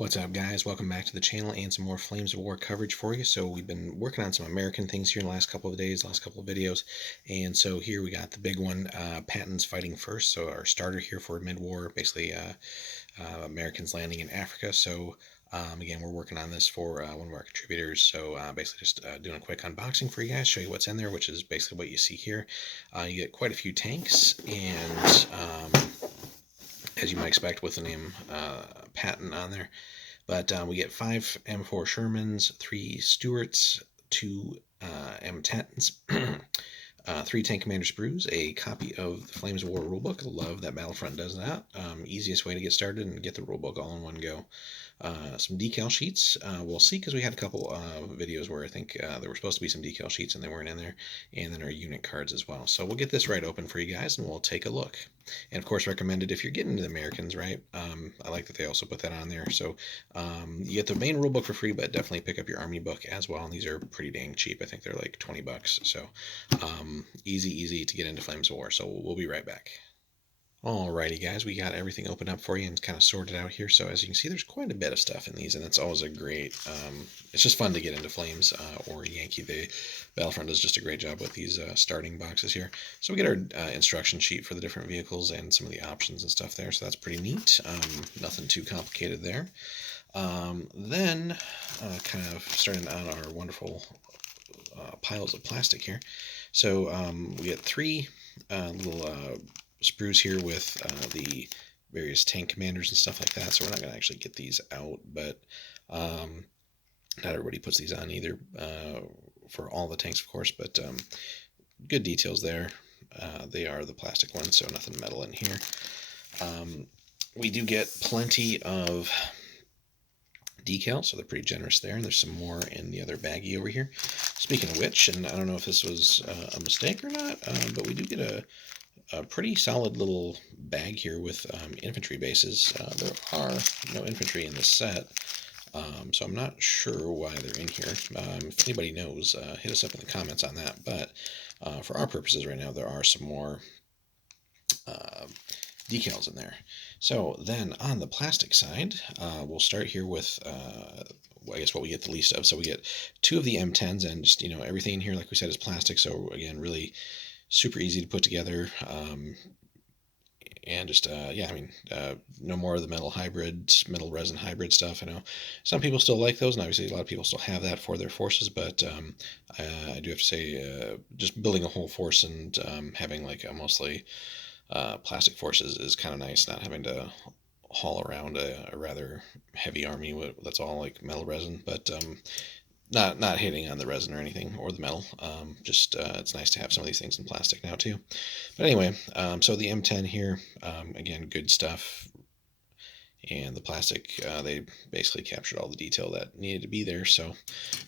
What's up, guys? Welcome back to the channel and some more Flames of War coverage for you. So we've been working on some American things here in the last couple of days, last couple of videos. And so here we got the big one, Patton's fighting first. So our starter here for mid-war, basically Americans landing in Africa. So again, we're working on this for one of our contributors. So basically just doing a quick unboxing for you guys, show you what's in there, which is basically what you see here. You get quite a few tanks and as you might expect with the name Patton on there. But we get 5 M4 Shermans, 3 Stuarts, 2 M10s, 3 Tank Commander Sprues, a copy of the Flames of War rulebook. Love that Battlefront does that. Easiest way to get started and get the rulebook all in one go. Some decal sheets. We'll see, because we had a couple videos where I think there were supposed to be some decal sheets and they weren't in there. And then our unit cards as well. So we'll get this right open for you guys and we'll take a look. And of course, recommended if you're getting into the Americans, right? I like that they also put that on there. So you get the main rulebook for free, but definitely pick up your army book as well. And these are pretty dang cheap. I think they're like 20 bucks. So easy to get into Flames of War. So we'll be right back. Alrighty, guys, we got everything opened up for you and kind of sorted out here. So as you can see, there's quite a bit of stuff in these, and it's always a great, it's just fun to get into Flames or Yankee. Battlefront does just a great job with these starting boxes here. So we get our instruction sheet for the different vehicles and some of the options and stuff there. So that's pretty neat. Nothing too complicated there. Then kind of starting on our wonderful piles of plastic here. So we get 3 little sprues here with the various tank commanders and stuff like that. So we're not going to actually get these out, but not everybody puts these on either for all the tanks, of course, but good details there. They are the plastic ones, so nothing metal in here. We do get plenty of decals, so they're pretty generous there, and there's some more in the other baggie over here. Speaking of which, and I don't know if this was a mistake or not, but we do get a pretty solid little bag here with infantry bases. There are no infantry in this set, so I'm not sure why they're in here. If anybody knows, hit us up in the comments on that. But for our purposes right now, there are some more decals in there. So then on the plastic side, we'll start here with I guess what we get the least of. So we get 2 of the M10s, and just, everything in here, like we said, is plastic. So again, really super easy to put together, and just no more of the metal resin hybrid stuff. I know some people still like those, and obviously a lot of people still have that for their forces, but I do have to say, just building a whole force and having like a mostly plastic forces is kind of nice, not having to haul around a rather heavy army that's all like metal resin. But not hitting on the resin or anything, or the metal. Just it's nice to have some of these things in plastic now too. But anyway, so the M10 here, again, good stuff. And the plastic, they basically captured all the detail that needed to be there, so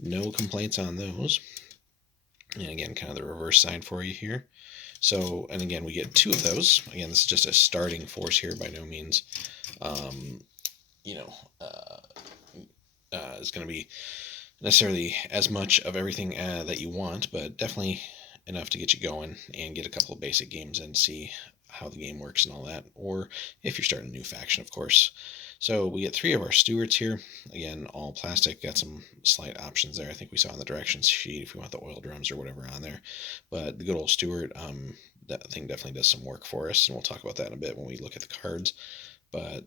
no complaints on those. And again, kind of the reverse side for you here. So, and again, we get 2 of those. Again, this is just a starting force here, by no means, is going to be necessarily as much of everything that you want, but definitely enough to get you going and get a couple of basic games and see how the game works and all that, or if you're starting a new faction, of course. So we get 3 of our Stewards here. Again, all plastic. Got some slight options there. I think we saw on the directions sheet if we want the oil drums or whatever on there. But the good old Stewart, that thing definitely does some work for us, and we'll talk about that in a bit when we look at the cards. But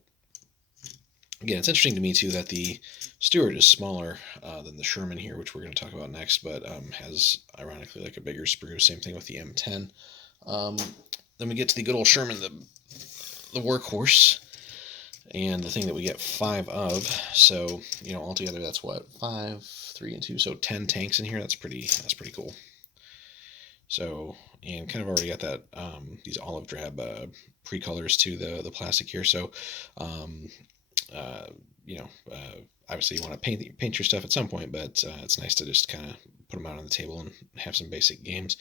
again, it's interesting to me too that the Stewart is smaller than the Sherman here, which we're going to talk about next, but has ironically like a bigger sprue. Same thing with the M10. Then we get to the good old Sherman, the workhorse, and the thing that we get 5 of. So altogether that's what, 5, 3, and 2, so 10 tanks in here. That's pretty cool. So, and kind of already got that these olive drab pre-colors to the plastic here. So obviously you want to paint your stuff at some point, but it's nice to just kind of put them out on the table and have some basic games.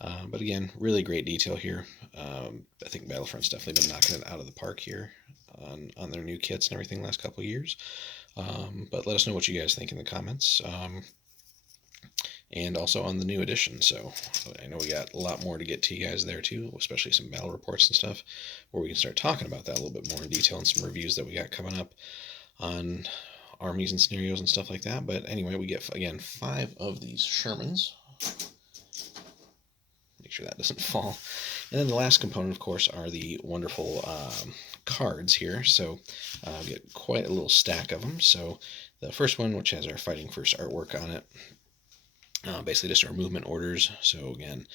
But again, really great detail here. I think Battlefront's definitely been knocking it out of the park here on their new kits and everything the last couple of years. But let us know what you guys think in the comments. And also on the new edition. So I know we got a lot more to get to you guys there too, especially some battle reports and stuff, where we can start talking about that a little bit more in detail and some reviews that we got coming up. on armies and scenarios and stuff like that. But anyway, we get, again, 5 of these Shermans. Make sure that doesn't fall. And then the last component, of course, are the wonderful cards here. So we get quite a little stack of them. So the first one, which has our Fighting First artwork on it, basically just our movement orders. So again,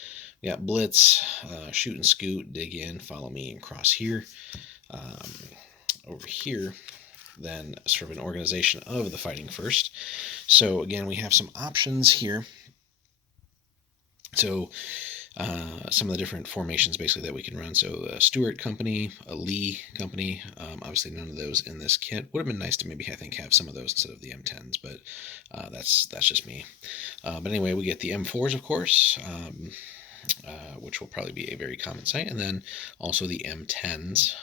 we got Blitz, Shoot and Scoot, Dig In, Follow Me, and Cross Here. Over here, then sort of an organization of the Fighting First. So again, we have some options here. So some of the different formations basically that we can run. So a Stuart company, a Lee company. Obviously none of those in this kit. Would have been nice to maybe, I think, have some of those instead of the M10s, but that's just me. But anyway, we get the M4s, of course, which will probably be a very common sight, and then also the M10s.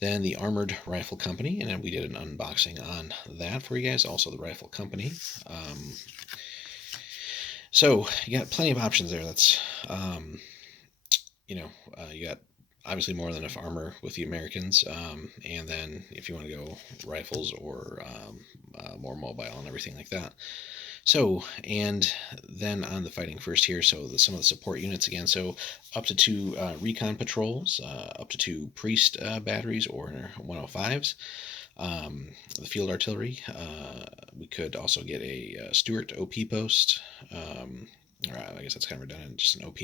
Then the Armored Rifle Company, and then we did an unboxing on that for you guys. Also the Rifle Company. So you got plenty of options there. That's, you got obviously more than enough armor with the Americans. And then if you want to go rifles or more mobile and everything like that. So, and then on the Fighting First here, so some of the support units again. So up to 2 recon patrols, up to 2 priest batteries or 105s. The field artillery. We could also get a Stuart OP post. Or I guess that's kind of redundant, just an OP.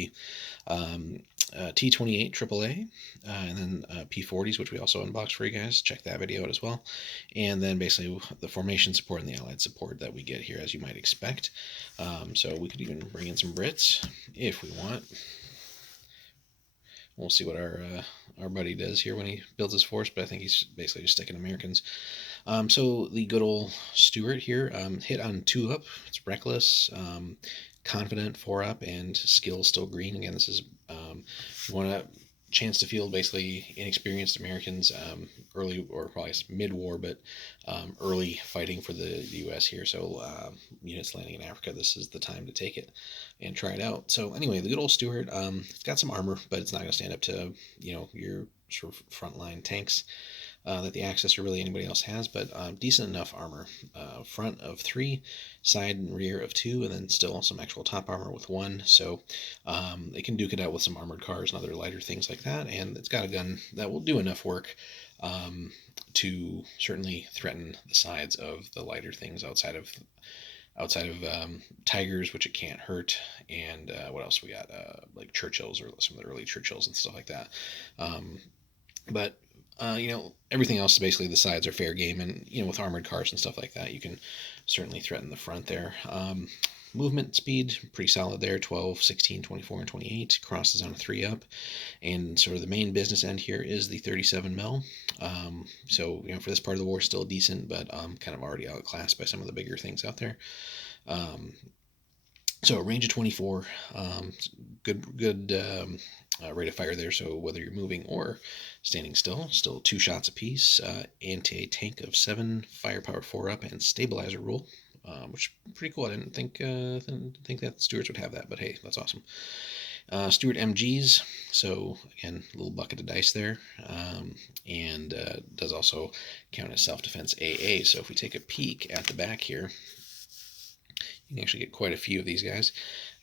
T28 AAA, and then P40s, which we also unboxed for you guys. Check that video out as well. And then basically the formation support and the allied support that we get here, as you might expect. So we could even bring in some Brits if we want. We'll see what our buddy does here when he builds his force, but I think he's basically just sticking Americans. So the good old Stuart here, hit on 2 up. It's reckless, confident 4 up, and skill still green. Again, this is you want a chance to field basically inexperienced Americans early, or probably mid-war, but early fighting for the U.S. here. So units landing in Africa, this is the time to take it and try it out. So anyway, the good old Stuart, it's got some armor, but it's not going to stand up to your sort of frontline tanks that the Axis or really anybody else has, but decent enough armor. Front of 3, side and rear of 2, and then still some actual top armor with 1. So they can duke it out with some armored cars and other lighter things like that, and it's got a gun that will do enough work to certainly threaten the sides of the lighter things outside of Tigers, which it can't hurt, and what else we got? Like Churchills, or some of the early Churchills and stuff like that. But everything else is basically the sides are fair game, and with armored cars and stuff like that, you can certainly threaten the front there. Movement speed, pretty solid there, 12, 16, 24, and 28. Crosses on a 3 up. And sort of the main business end here is the 37 mil. So, for this part of the war, still decent, but kind of already outclassed by some of the bigger things out there. So a range of 24, good rate of fire there. So whether you're moving or standing still 2 shots apiece. Anti-tank of 7, firepower 4 up, and stabilizer rule, which is pretty cool. I didn't think that Stuarts would have that, but hey, that's awesome. Stuart Mgs, so again, a little bucket of dice there, and does also count as self-defense AA. So if we take a peek at the back here, you can actually get quite a few of these guys.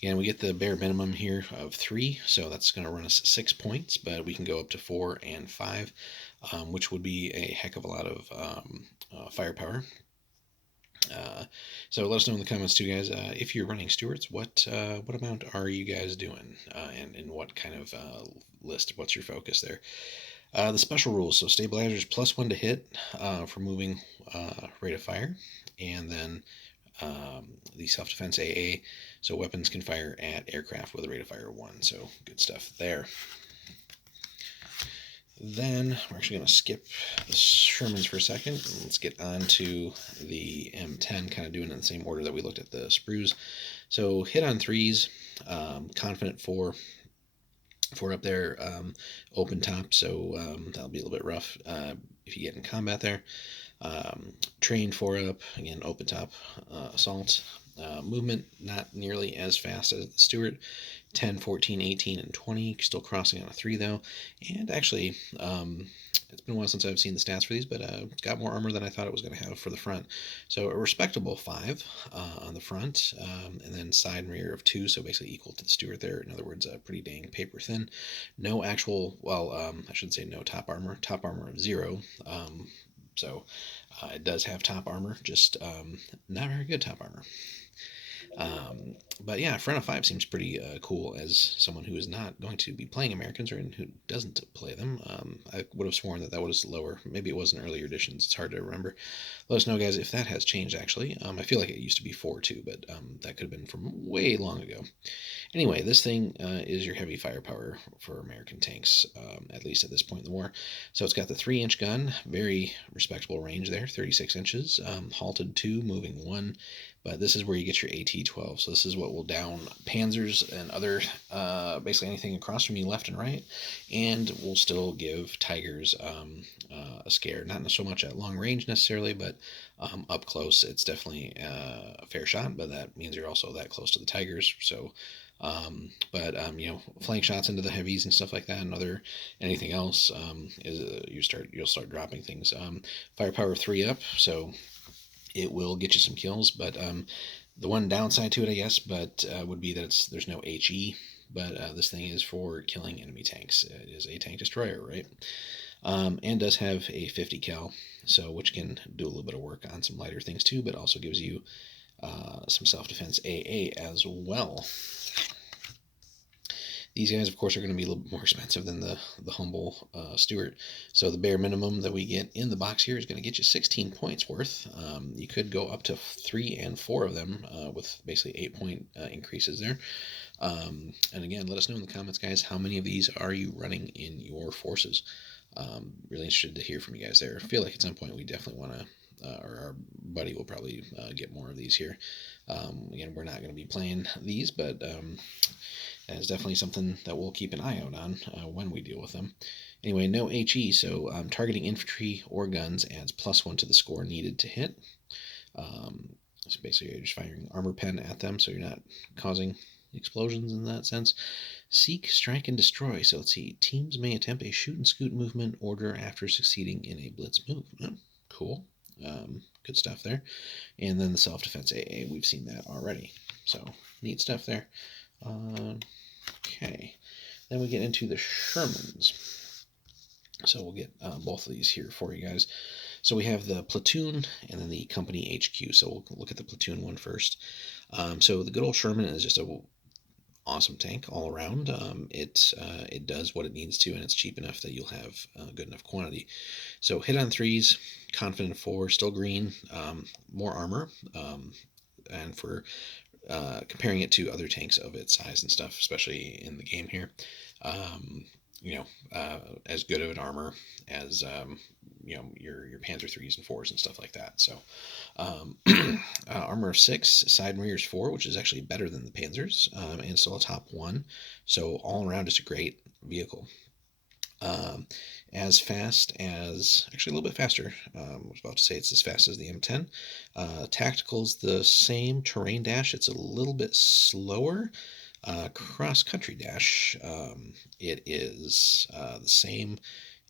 Again, we get the bare minimum here of 3, so that's going to run us 6 points, but we can go up to 4 and 5, which would be a heck of a lot of firepower. So let us know in the comments too, guys, if you're running Stuarts, what amount are you guys doing, and in what kind of list? What's your focus there? The special rules, so stabilizers +1 to hit for moving rate of fire, and then the self-defense AA, so weapons can fire at aircraft with a rate of fire of 1, so good stuff there. Then we're actually going to skip the Shermans for a second, and let's get on to the M10, kind of doing it in the same order that we looked at the sprues. So hit on 3s, confident 4 up there, open top, so that'll be a little bit rough if you get in combat there. Trained 4 up, again, open top assault. Movement not nearly as fast as the Stuart, 10, 14, 18, and 20, still crossing on a 3 though. And actually, it's been a while since I've seen the stats for these, but it's got more armor than I thought it was going to have for the front. So a respectable 5 on the front, and then side and rear of 2, so basically equal to the Stuart there. In other words, pretty dang paper thin. No actual, well, I should say no top armor. Top armor of 0. So it does have top armor, just not very good top armor. But yeah, front of 5 seems pretty cool as someone who is not going to be playing Americans or who doesn't play them. I would have sworn that was lower. Maybe it was in earlier editions. It's hard to remember. Let us know, guys, if that has changed, actually. I feel like it used to be 4 too, but that could have been from way long ago. Anyway, this thing is your heavy firepower for American tanks, at least at this point in the war. So it's got the 3-inch gun, very respectable range there, 36 inches, halted 2, moving 1. But this is where you get your AT-12. So this is what will down panzers and other, basically anything across from you left and right, and will still give tigers a scare. Not so much at long range necessarily, but up close, it's definitely a fair shot. But that means you're also that close to the tigers. So, flank shots into the heavies and stuff like that, and anything else you'll start dropping things. Firepower 3 up, so it will get you some kills, but the one downside to it, I guess, would be that there's no HE, but this thing is for killing enemy tanks. It is a tank destroyer, right? And does have a 50 cal, so which can do a little bit of work on some lighter things too, but also gives you some self-defense AA as well. These guys, of course, are going to be a little bit more expensive than the humble Stuart. So the bare minimum that we get in the box here is going to get you 16 points worth. You could go up to 3 and 4 of them with basically 8-point increases there. And again, let us know in the comments, guys, how many of these are you running in your forces? Really interested to hear from you guys there. I feel like at some point we definitely want to or our buddy will probably get more of these here. Again, we're not going to be playing these, but that is definitely something that we'll keep an eye out on when we deal with them. Anyway, no HE, so targeting infantry or guns adds +1 to the score needed to hit. So basically you're just firing armor pen at them, so you're not causing explosions in that sense. Seek, strike, and destroy. So let's see. Teams may attempt a shoot and scoot movement order after succeeding in a blitz move. Oh, cool. Good stuff there. And then the self-defense AA, we've seen that already. So neat stuff there. Okay. Then we get into the Shermans. So we'll get both of these here for you guys. So we have the Platoon and then the Company HQ. So we'll look at the Platoon one first. So the good old Sherman is just a awesome tank all around. It does what it needs to, and it's cheap enough that you'll have good enough quantity. So hit on 3s, confident 4, still green, more armor, and for comparing it to other tanks of its size and stuff, especially in the game here, as good of an armor as your Panther 3s and 4s and stuff like that. So armor of 6, side and rear is 4, which is actually better than the Panzers, and still a top 1. So all around, it's a great vehicle. As fast as, actually a little bit faster. I was about to say it's as fast as the M10. Tactical's the same. Terrain dash, it's a little bit slower. Cross-country dash, it is the same.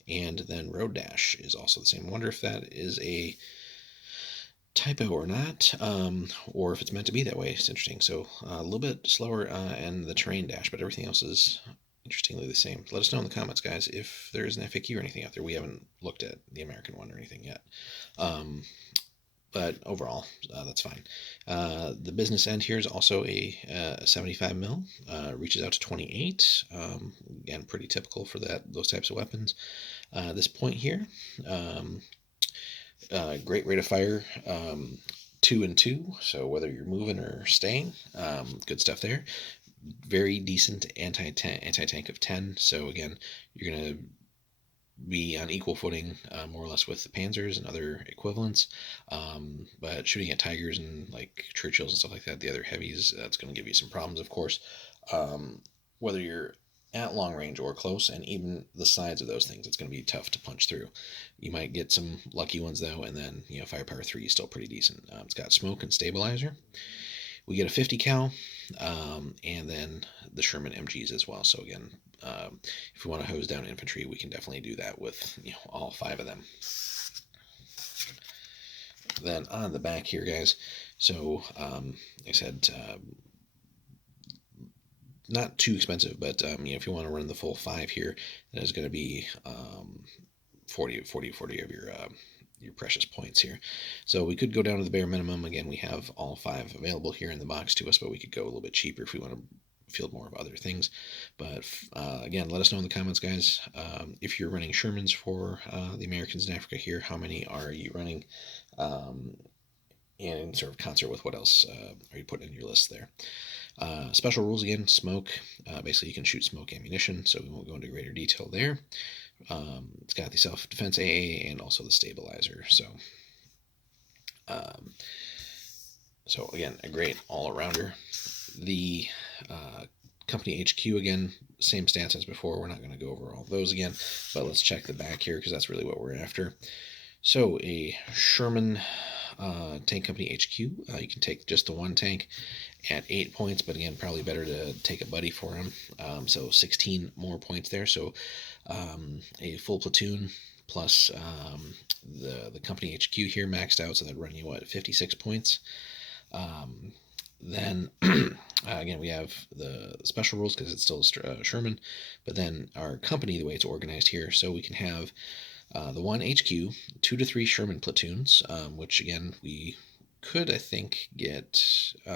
And then road dash is also the same. I wonder if that is a typo or not, or if it's meant to be that way. It's interesting. So a little bit slower and the terrain dash, but everything else is interestingly the same. Let us know in the comments, guys, if there is an FAQ or anything out there. We haven't looked at the American one or anything yet. But overall, that's fine. The business end here is also a 75 mil, reaches out to 28. Again, pretty typical for those types of weapons. This point here, great rate of fire, 2 and 2. So whether you're moving or staying, good stuff there. Very decent anti-tank of 10. So again, you're going to be on equal footing more or less with the Panzers and other equivalents, but shooting at Tigers and like Churchills and stuff like that, the other heavies, that's going to give you some problems, of course, whether you're at long range or close, and even the sides of those things, it's going to be tough to punch through. You might get some lucky ones though, and then firepower 3 is still pretty decent. It's got smoke and stabilizer. We get a 50 cal, and then the Sherman MGs as well. So again, if we want to hose down infantry, we can definitely do that with all 5 of them. Then on the back here, guys, so like I said, not too expensive, but if you want to run the full 5 here, that is going to be 40 of your precious points here. So we could go down to the bare minimum. Again, we have all 5 available here in the box to us, but we could go a little bit cheaper if we want to field more of other things. But again, let us know in the comments, guys, if you're running Shermans for the Americans in Africa here, how many are you running, and sort of concert with what else are you putting in your list there. Special rules again, smoke. Basically, you can shoot smoke ammunition, so we won't go into greater detail there. It's got the self-defense AA and also the stabilizer. So again, a great all-arounder. The company HQ, again, same stats as before. We're not going to go over all those again, but let's check the back here because that's really what we're after. So a Sherman Tank Company HQ, you can take just the 1 tank at 8 points, but again, probably better to take a buddy for him. So 16 more points there. So a full platoon plus the company HQ here maxed out, so that'd run you 56 points. Then again, we have the special rules because it's still Sherman, but then our company, the way it's organized here, so we can have the 1 HQ, 2 to 3 Sherman platoons, which again, we could, I think, get 2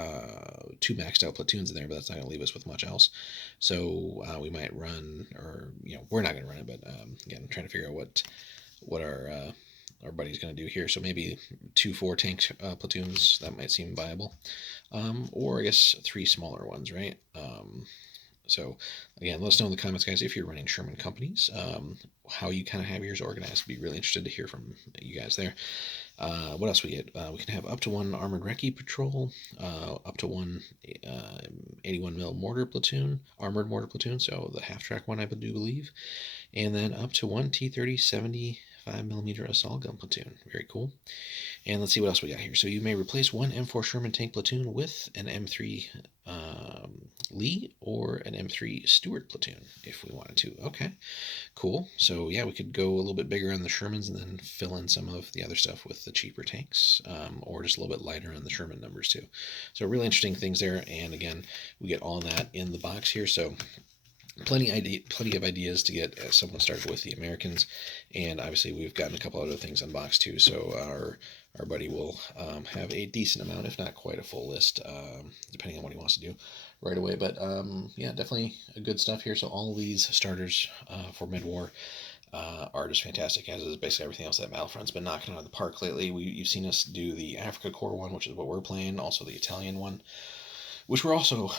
maxed out platoons in there, but that's not going to leave us with much else. So we might run, or we're not going to run it, but again, I'm trying to figure out what our buddy's going to do here. So maybe 2 4 tank platoons, that might seem viable, or I guess 3 smaller ones, right? So again, let us know in the comments, guys, if you're running Sherman companies, how you kind of have yours organized. Be really interested to hear from you guys there. What else we get? We can have up to 1 armored recce patrol, up to 1 81 mil mortar platoon, armored mortar platoon, so the half-track one, I do believe, and then up to 1 T-30 75mm assault gun platoon. Very cool. And let's see what else we got here. So you may replace 1 M4 Sherman tank platoon with an M3 Lee or an M3 Stuart platoon if we wanted to. Okay, cool. So yeah, we could go a little bit bigger on the Shermans and then fill in some of the other stuff with the cheaper tanks, or just a little bit lighter on the Sherman numbers too. So really interesting things there. And again, we get all that in the box here. So plenty of ideas to get someone started with the Americans, and obviously we've gotten a couple other things unboxed too. So our buddy will have a decent amount, if not quite a full list, depending on what he wants to do right away. But yeah, definitely a good stuff here. So all of these starters for mid-war are just fantastic, as is basically everything else that Battlefront's been knocking out of the park lately. You've seen us do the Africa Corps one, which is what we're playing, also the Italian one, which we're also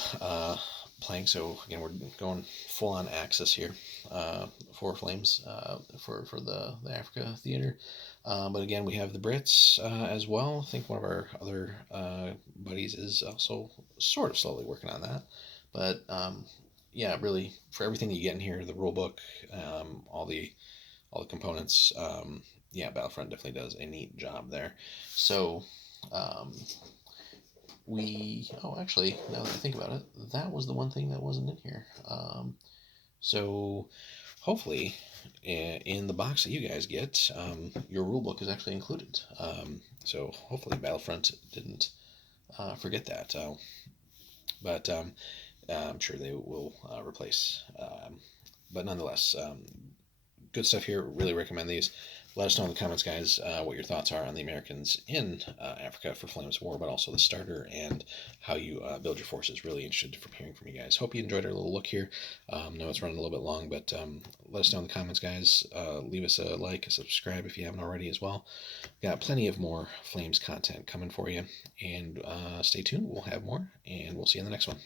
playing. So again, we're going full on Axis here, 4 flames for the Africa theater. But again, we have the Brits as well. I think one of our other buddies is also sort of slowly working on that. But yeah, really, for everything you get in here, the rule book, all the components, yeah, Battlefront definitely does a neat job there. So actually, now that I think about it, that was the one thing that wasn't in here. So hopefully in the box that you guys get, your rulebook is actually included. So hopefully Battlefront didn't forget that. But I'm sure they will replace. But nonetheless, good stuff here. Really recommend these. Let us know in the comments, guys, what your thoughts are on the Americans in Africa for Flames of War, but also the starter and how you build your forces. Really interested from hearing from you guys. Hope you enjoyed our little look here. Know it's running a little bit long, but let us know in the comments, guys. Leave us a like, a subscribe if you haven't already as well. Got plenty of more Flames content coming for you, and stay tuned. We'll have more, and we'll see you in the next one.